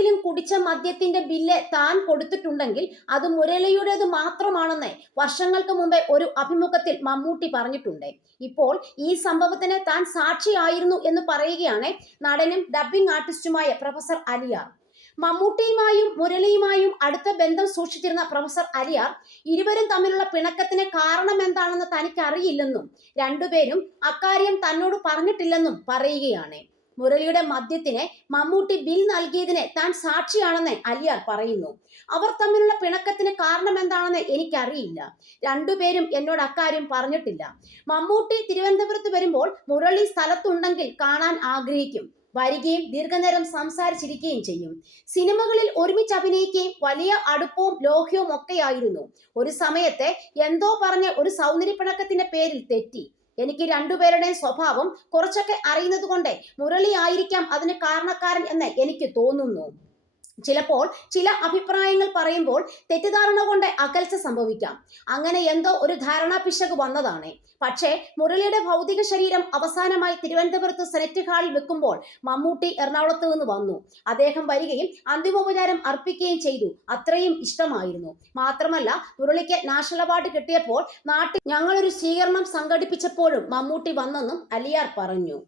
ആരെങ്കിലും കുടിച്ച മദ്യത്തിന്റെ ബില്ല് താൻ കൊടുത്തിട്ടുണ്ടെങ്കിൽ അത് മുരളിയുടേത് മാത്രമാണെന്ന് വർഷങ്ങൾക്ക് മുമ്പേ ഒരു അഭിമുഖത്തിൽ മമ്മൂട്ടി പറഞ്ഞിട്ടുണ്ട്. ഇപ്പോൾ ഈ സംഭവത്തിന് താൻ സാക്ഷിയായിരുന്നു എന്ന് പറയുകയാണ് നടനും ഡബ്ബിംഗ് ആർട്ടിസ്റ്റുമായ പ്രൊഫസർ അലിയാർ. മമ്മൂട്ടിയുമായും മുരളിയുമായും അടുത്ത ബന്ധം സൂക്ഷിച്ചിരുന്ന പ്രൊഫസർ അലിയാർ ഇരുവരും തമ്മിലുള്ള പിണക്കത്തിന് കാരണം എന്താണെന്ന് തനിക്ക് അറിയില്ലെന്നും രണ്ടുപേരും അക്കാര്യം തന്നോട് പറഞ്ഞിട്ടില്ലെന്നും പറയുകയാണ്. മുരളിയുടെ മദ്യത്തിന് മമ്മൂട്ടി ബിൽ നൽകിയതിന് താൻ സാക്ഷിയാണെന്ന് അലിയാർ പറയുന്നു. അവർ തമ്മിലുള്ള പിണക്കത്തിന് കാരണം എന്താണെന്ന് എനിക്കറിയില്ല. രണ്ടുപേരും എന്നോട് അക്കാര്യം പറഞ്ഞിട്ടില്ല. മമ്മൂട്ടി തിരുവനന്തപുരത്ത് വരുമ്പോൾ മുരളി സ്ഥലത്തുണ്ടെങ്കിൽ കാണാൻ ആഗ്രഹിക്കും. വരികയും ദീർഘനേരം സംസാരിച്ചിരിക്കുകയും ചെയ്യും. സിനിമകളിൽ ഒരുമിച്ച് അഭിനയിക്കുകയും വലിയ അടുപ്പവും ലോഹ്യവും ഒക്കെയായിരുന്നു. ഒരു സമയത്തെ എന്തോ പറഞ്ഞ് ഒരു സൗന്ദര്യപ്പിണക്കത്തിന്റെ പേരിൽ തെറ്റി. എനിക്ക് രണ്ടുപേരുടെയും സ്വഭാവം കുറച്ചൊക്കെ അറിയുന്നത് കൊണ്ട് മുരളി ആയിരിക്കാം അതിന് കാരണക്കാരൻ എന്ന് എനിക്ക് തോന്നുന്നു. ചിലപ്പോൾ ചില അഭിപ്രായങ്ങൾ പറയുമ്പോൾ തെറ്റിദ്ധാരണ കൊണ്ട് അകൽച്ച സംഭവിക്കാം. അങ്ങനെ എന്തോ ഒരു ധാരണാ പിശക് വന്നതാണ്. പക്ഷേ മുരളിയുടെ ഭൗതിക ശരീരം അവസാനമായി തിരുവനന്തപുരത്ത് സെനറ്റ് ഹാളിൽ വെക്കുമ്പോൾ മമ്മൂട്ടി എറണാകുളത്ത് നിന്ന് വന്നു. അദ്ദേഹം വരികയും അന്തിമോപചാരം അർപ്പിക്കുകയും ചെയ്തു. അത്രയും ഇഷ്ടമായിരുന്നു. മാത്രമല്ല, മുരളിക്ക് നാഷണൽ അവാർഡ് കിട്ടിയപ്പോൾ നാട്ടിൽ ഞങ്ങളൊരു സ്വീകരണം സംഘടിപ്പിച്ചപ്പോഴും മമ്മൂട്ടി വന്നെന്നും അലിയാർ പറഞ്ഞു.